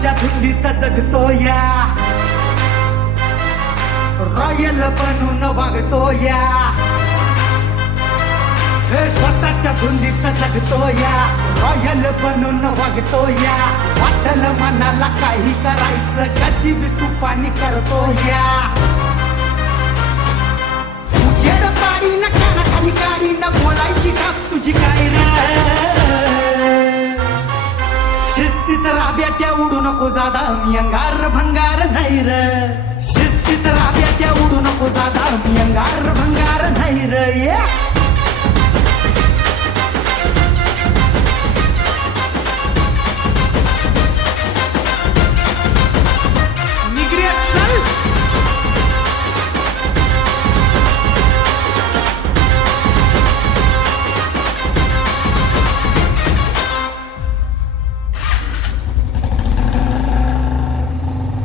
स्वतःच्या धुंदीत जगतो या, रॉयल बनून वागतो या, हे स्वतःच्या धुंदीत जगतो या, रॉयल बनून वागतो या. वाटल मनाला काही करायचं कधी बी तुफानी करतो या. उजेड पाडी न कानाखाली काढी न बोलायची ठाप तुझी काय रे. शिस्तीत राब्याट्या उडू नको जादा मी अंगार भंगार नाही र. शिस्तीत राब्याट्या उडू नको जादा मी अंगार भंगार नाही र.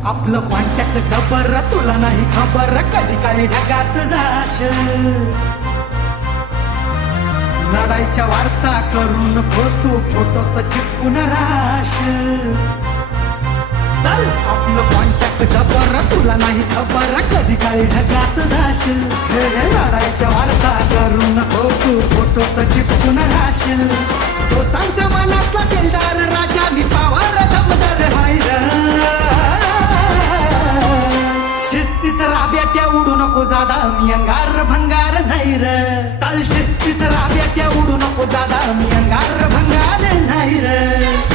आपलं कॉन्टॅक्ट जबर तुला नाही खबर कधी काही ढगात जाश. लढाईच्या वार्ता करून फोटो तर चिपकून राश. चल आपलं कॉन्टॅक्ट जबर तुला नाही खबर कधी काही ढगात जाश. लढाईच्या वार्ता करून फोटो तर चिपकून राश. दोस्तांच्या मनातला दिलदार राजा मी पावार दमदार हायर. शिस्तीत राब्याट्या उडू नको जादा मी अंगार भंगार नाही र. चाल शिस्तीत राब्याट्या उडू नको जादा मी अंगार भंगार नाही र.